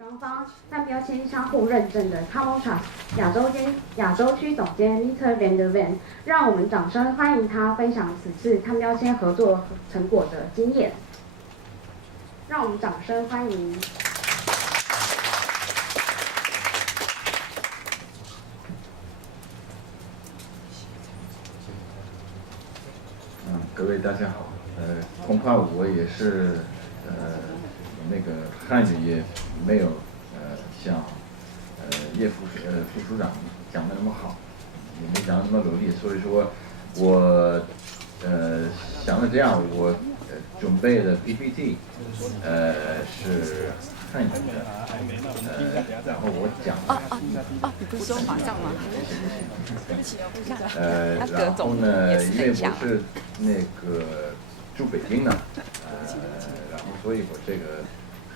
双方碳标签相互认证的康农厂亚洲区总监 Mr. Van der Ven， 让我们掌声欢迎他分享此次碳标签合作成果的经验。让我们掌声欢迎。各位大家好，恐怕我也是那个汉语也没有像叶副署长讲的那么好，也没讲的那么流利，所以说我想了这样，我准备的 PPT 是汉语的，然后我讲你不是说马上吗？对不起啊，部长。然后呢，因为我是那个住北京的，然后所以我这个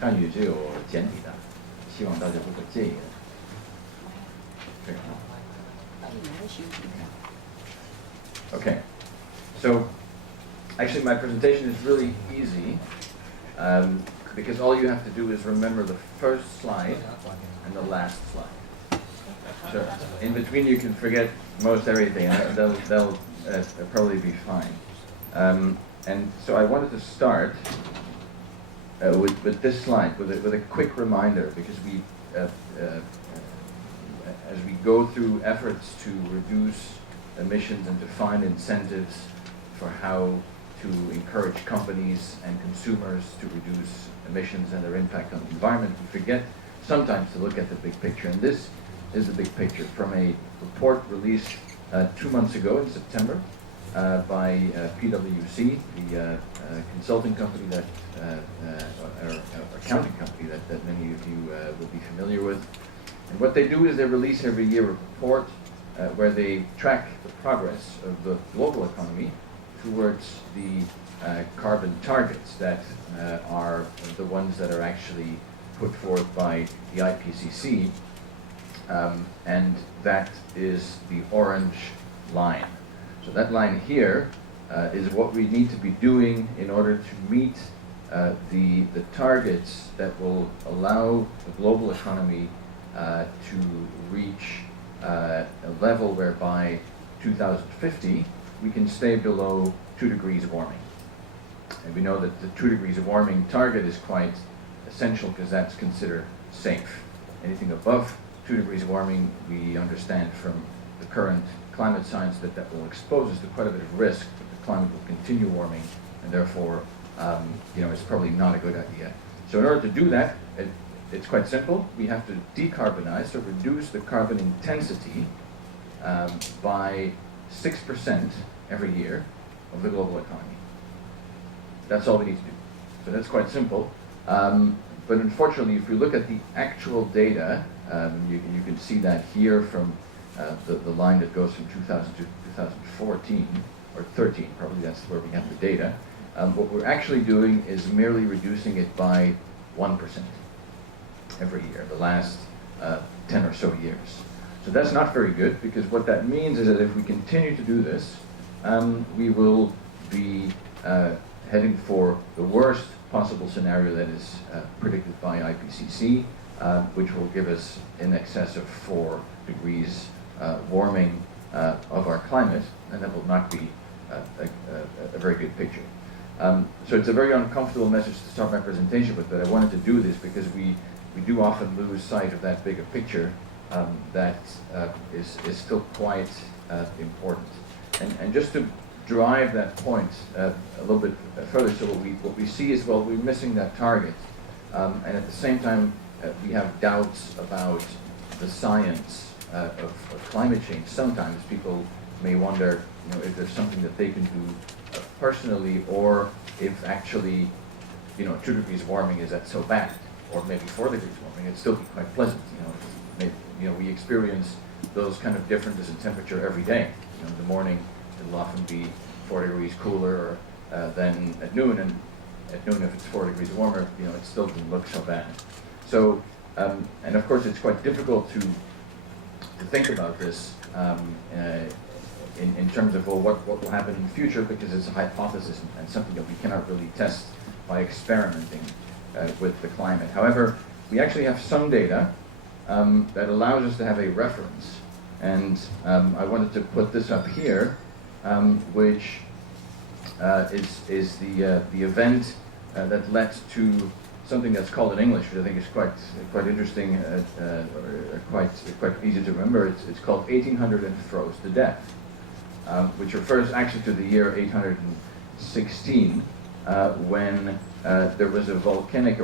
汉语是有简体的，希望大家不会介意的。这个啊。Okay, so actually my presentation is really easy because all you have to do is remember the first slide and the last slide. So in between you can forget most everything, and they'll probably be fine. And so I wanted to start with this slide, with a quick reminder, because as we go through efforts to reduce emissions and to find incentives for how to encourage companies and consumers to reduce emissions and their impact on the environment, we forget sometimes to look at the big picture. And this is the big picture from a report released 2 months ago in September by PwC, the consulting company that, or accounting company that many of you will be familiar with. And what they do is they release every year a report where they track the progress of the global economy towards the carbon targets that are the ones that are actually put forth by the IPCC, and that is the orange line. So that line here is what we need to be doing in order to meet the targets that will allow the global economy to reach a level whereby 2050 we can stay below 2 degrees warming. And we know that the 2 degrees of warming target is quite essential because that's considered safe. Anything above 2 degrees of warming, we understand from the current climate science that will expose us to quite a bit of risk, that the climate will continue warming, and therefore, it's probably not a good idea. So in order to do that, it's quite simple. We have to decarbonize, or reduce the carbon intensity by 6% every year of the global economy. That's all we need to do. So that's quite simple. But unfortunately, if you look at the actual data, you can see that here from the line that goes from 2000 to 2014, or 13, probably that's where we have the data. What we're actually doing is merely reducing it by 1% every year, the last 10 or so years. So that's not very good, because what that means is that if we continue to do this, we will be heading for the worst possible scenario that is predicted by IPCC, which will give us in excess of 4 degrees warming of our climate, and that will not be a very good picture. So it's a very uncomfortable message to start my presentation with, but I wanted to do this because we do often lose sight of that bigger picture that is still quite important. And just to drive that point a little bit further, so what we see is, well, we're missing that target, and at the same time we have doubts about the science of climate change. Sometimes people may wonder, if there's something that they can do personally, or if actually, 2 degrees warming is that so bad, or maybe 4 degrees warming, it'd still be quite pleasant. We experience those kind of differences in temperature every day. In the morning, it'll often be 4 degrees cooler than at noon, and at noon, if it's 4 degrees warmer, it still doesn't look so bad. So, and of course, it's quite difficult to think about this in terms of, well, what will happen in the future, because it's a hypothesis and something that we cannot really test by experimenting with the climate. However, we actually have some data that allows us to have a reference. And I wanted to put this up here, which is the event that led to something that's called in English, which I think is quite interesting, or quite easy to remember. It's called 1800 and Froze to Death, which refers actually to the year 816, when there was a volcanic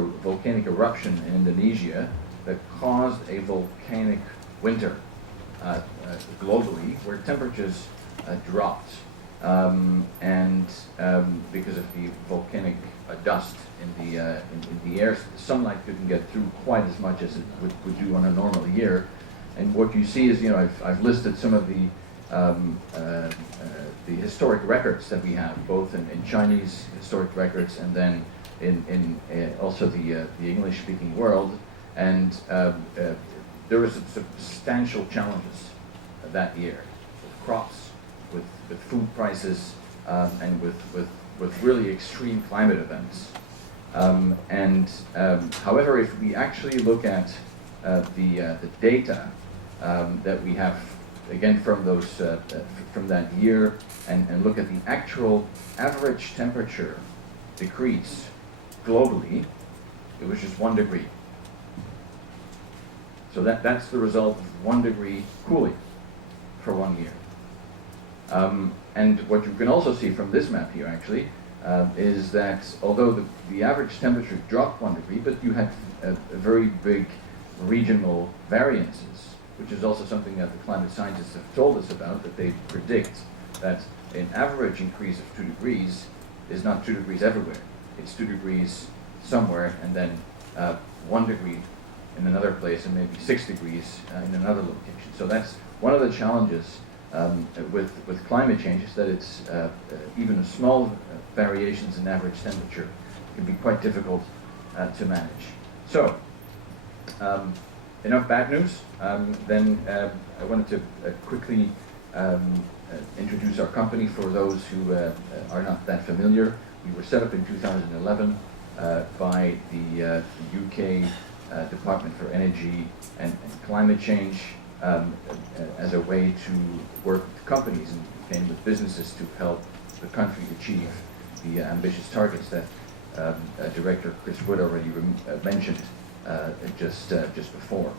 eruption in Indonesia that caused a volcanic winter globally, where temperatures dropped, and because of the volcanic dust in the air, the sunlight couldn't get through quite as much as it would do on a normal year. And what you see is, I've listed some of the historic records that we have, both in Chinese historic records and then in also the English-speaking world. And there were substantial challenges that year, with crops, with food prices, and with really extreme climate events. However, if we actually look at the data that we have, again from from that year, and look at the actual average temperature decrease globally, it was just 1 degree. So that's the result of 1 degree cooling for 1 year. And what you can also see from this map here, actually, is that although the average temperature dropped 1 degree, but you had a very big regional variances, which is also something that the climate scientists have told us about, that they predict that an average increase of 2 degrees is not 2 degrees everywhere. It's 2 degrees somewhere, and then 1 degree in another place, and maybe 6 degrees in another location. So that's one of the challenges with climate change, is that it's even a small variations in average temperature can be quite difficult to manage. So, enough bad news. Then I wanted to quickly introduce our company for those who are not that familiar. We were set up in 2011 by the UK Department for Energy and Climate Change as a way to work with companies and with businesses to help the country achieve the ambitious targets that Director Chris Wood already mentioned just before.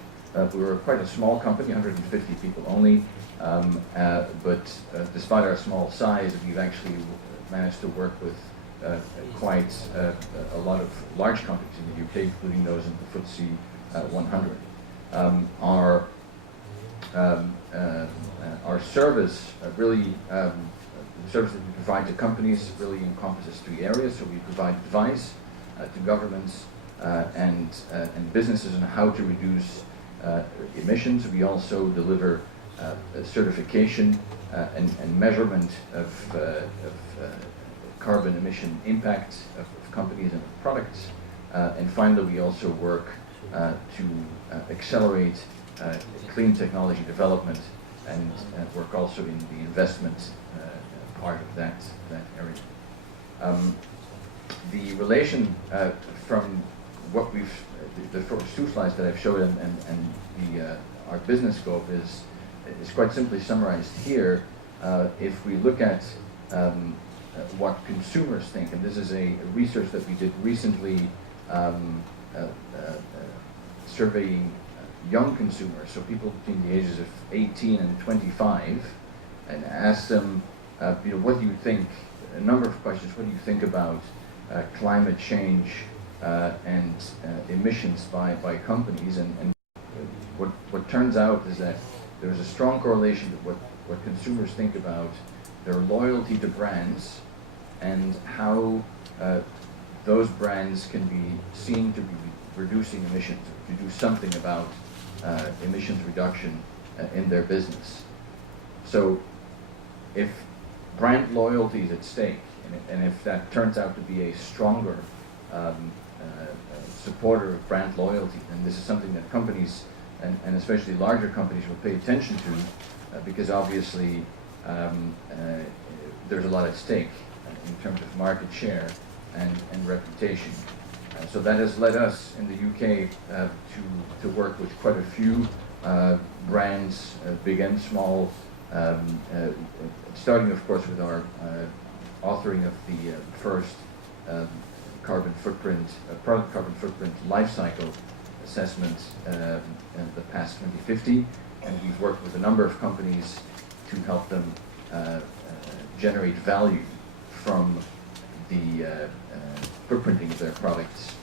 We were quite a small company, 150 people only, but despite our small size, we've actually managed to work with quite a lot of large companies in the UK, including those in the FTSE 100. Our service really, the service that we provide to companies really encompasses 3 areas. So we provide advice to governments and businesses on how to reduce emissions. We also deliver certification and measurement of carbon emission impact of companies and products. And finally, we also work to accelerate clean technology development and work also in the investment part of that area. The relation from what the first 2 slides that I've showed and our business scope is quite simply summarized here. If we look at what consumers think, and this is a research that we did recently, surveying young consumers, so people between the ages of 18 and 25, and asked them, what do you think, a number of questions, what do you think about climate change and emissions by companies, and what turns out is that there's a strong correlation with what consumers think about their loyalty to brands and how those brands can be seen to be reducing emissions, to do something about emissions reduction in their business. So if brand loyalty is at stake, and if that turns out to be a stronger supporter of brand loyalty, then this is something that companies, and especially larger companies, will pay attention to, because obviously there's a lot at stake in terms of market share and reputation. So that has led us in the UK to work with quite a few brands, big and small, starting of course with our authoring of the first product carbon footprint life cycle assessment in the past 2050, and we've worked with a number of companies to help them generate value from the footprinting of their products,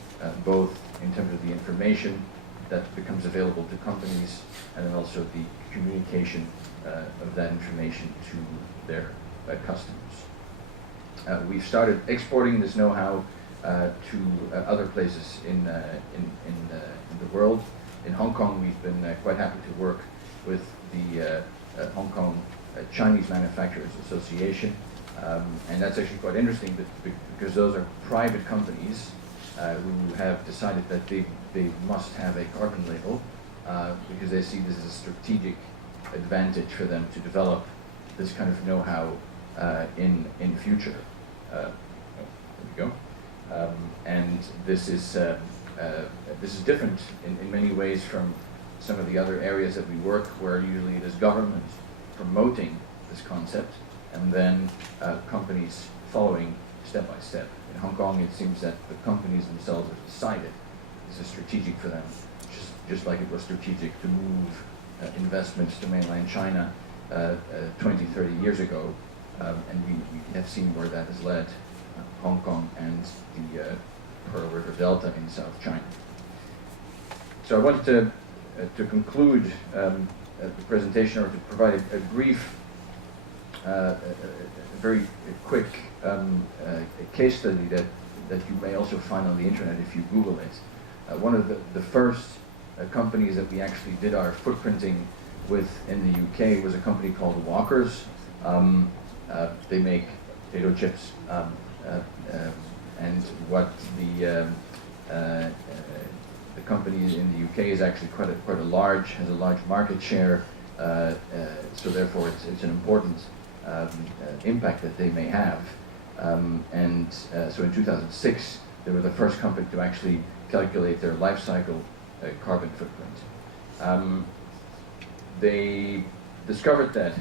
both in terms of the information that becomes available to companies and then also the communication of that information to their customers. We've started exporting this know-how to other places in the world. In Hong Kong, we've been quite happy to work with the Hong Kong Chinese Manufacturers Association, and that's actually quite interesting because those are private companies who have decided that they must have a carbon label because they see this as a strategic advantage for them to develop this kind of know-how in future. There we go. And this is different in many ways from some of the other areas that we work, where usually it is government promoting this concept and then companies following step by step. In Hong Kong, it seems that the companies themselves have decided this is strategic for them, just like it was strategic to move investments to mainland China 20, 30 years ago, and we have seen where that has led Hong Kong and the Pearl River Delta in South China. So I wanted to conclude the presentation, or to provide a brief, a very quick case study that you may also find on the internet if you Google it. One of the first companies that we actually did our footprinting with in the UK was a company called Walker's. They make potato chips, and what the company in the UK is actually has a large market share. So therefore, it's an important impact that they may have. So in 2006, they were the first company to actually calculate their life cycle carbon footprint. They discovered that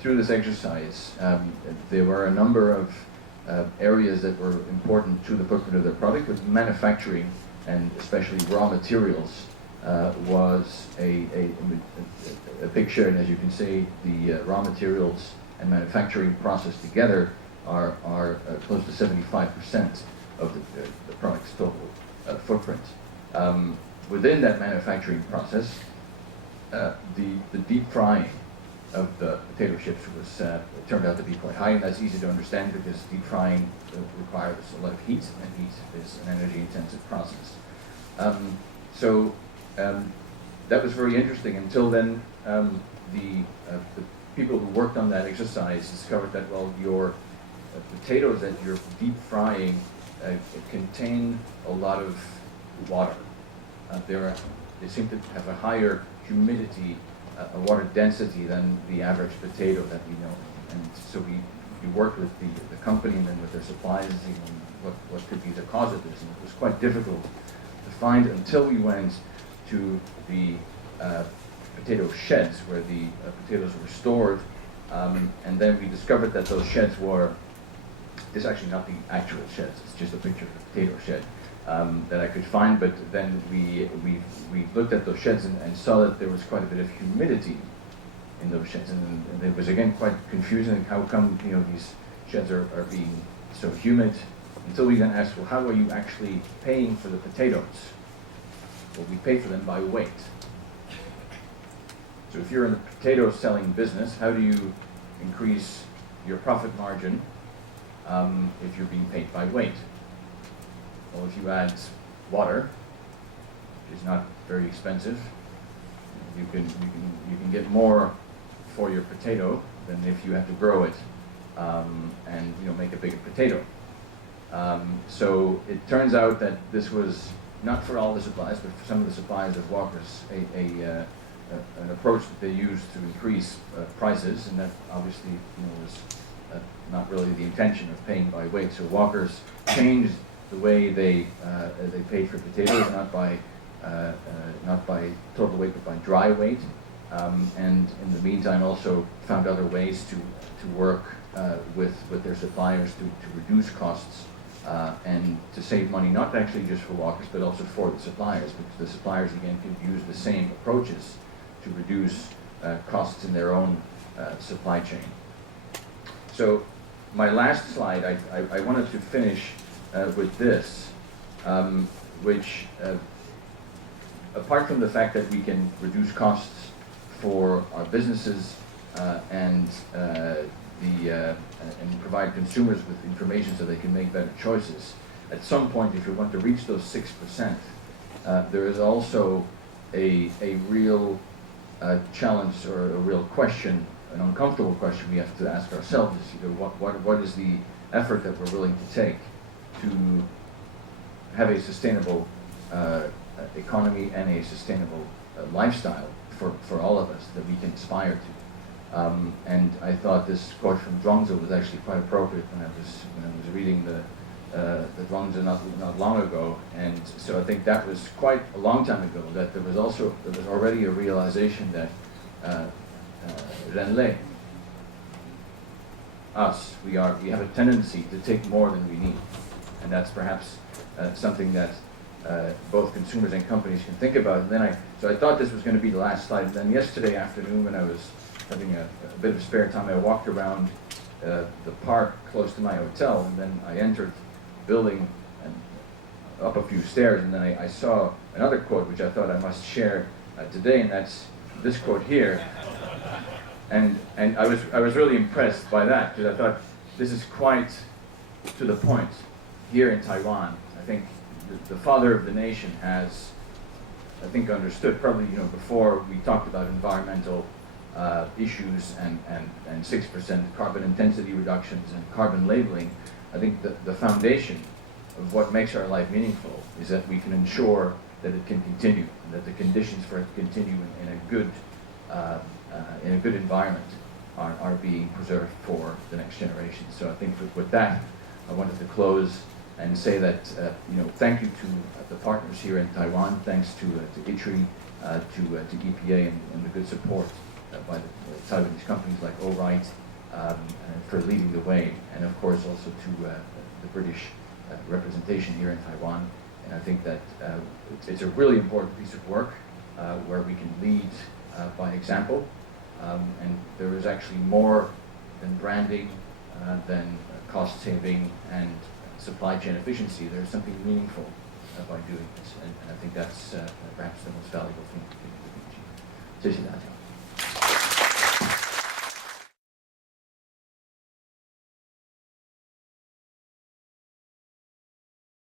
through this exercise, there were a number of areas that were important to the footprint of their product, with manufacturing and especially raw materials was a big share. And as you can see, the raw materials and manufacturing process together are close to 75% of the product's total footprint. Within that manufacturing process, the deep frying of the potato chips turned out to be quite high, and that's easy to understand because deep frying requires a lot of heat, and heat is an energy-intensive process. So that was very interesting. Until then, the people who worked on that exercise discovered that, well, your potatoes that you're deep frying contain a lot of water. They seem to have a higher humidity, a water density than the average potato that we know. And so we worked with the company and then with their suppliers to see what could be the cause of this. And it was quite difficult to find until we went to the potato sheds where the potatoes were stored. And then we discovered that those sheds were, this is actually not the actual sheds, it's just a picture of a potato shed that I could find, but then we looked at those sheds and saw that there was quite a bit of humidity in those sheds, and it was again quite confusing. How come these sheds are being so humid? Until we then asked, well, how are you actually paying for the potatoes? Well, we pay for them by weight. So if you're in the potato selling business, how do you increase your profit margin if you're being paid by weight? Well, if you add water, which is not very expensive, you can get more for your potato than if you have to grow it and make a bigger potato. So it turns out that this was not for all the suppliers, but for some of the suppliers of Walker's, an approach that they used to increase prices, and that obviously was not really the intention of paying by weight. So Walker's changed the way they paid for potatoes, not by total weight but by dry weight, and in the meantime also found other ways to work with their suppliers to reduce costs and to save money, not actually just for walkers but also for the suppliers, because the suppliers again could use the same approaches to reduce costs in their own supply chain. So my last slide, I wanted to finish with this, which apart from the fact that we can reduce costs for our businesses and provide consumers with information so they can make better choices, at some point, if we want to reach those 6%, there is also a real challenge or a real question, an uncomfortable question we have to ask ourselves is, what is the effort that we're willing to take to have a sustainable economy and a sustainable lifestyle for all of us that we can aspire to. And I thought this quote from Zhuangzi was actually quite appropriate when I was reading the Zhuangzi not long ago, and so I think that was quite a long time ago, that there was already a realization that Renlei, us, we have a tendency to take more than we need, and that's perhaps something that both consumers and companies can think about. And then so I thought this was going to be the last slide, and then yesterday afternoon when I was having a bit of spare time, I walked around the park close to my hotel, and then I entered the building and up a few stairs, and then I saw another quote which I thought I must share today, and that's this quote here. And I was really impressed by that, because I thought this is quite to the point. Here in Taiwan, I think the father of the nation has, I think, understood, probably before we talked about environmental issues and 6% carbon intensity reductions and carbon labeling. I think the foundation of what makes our life meaningful is that we can ensure that it can continue, and that the conditions for it to continue in a good environment are being preserved for the next generation. So I think with that, I wanted to close and say that thank you to the partners here in Taiwan, thanks to ITRI, to EPA, and the good support by the Taiwanese companies like O'Wright for leading the way, and of course also to the British representation here in Taiwan. And I think that it's a really important piece of work where we can lead by example, and there is actually more than branding, than cost saving and supply chain efficiency. There's something meaningful by doing this, and I think that's perhaps the most valuable thing we can achieve. 谢谢大家。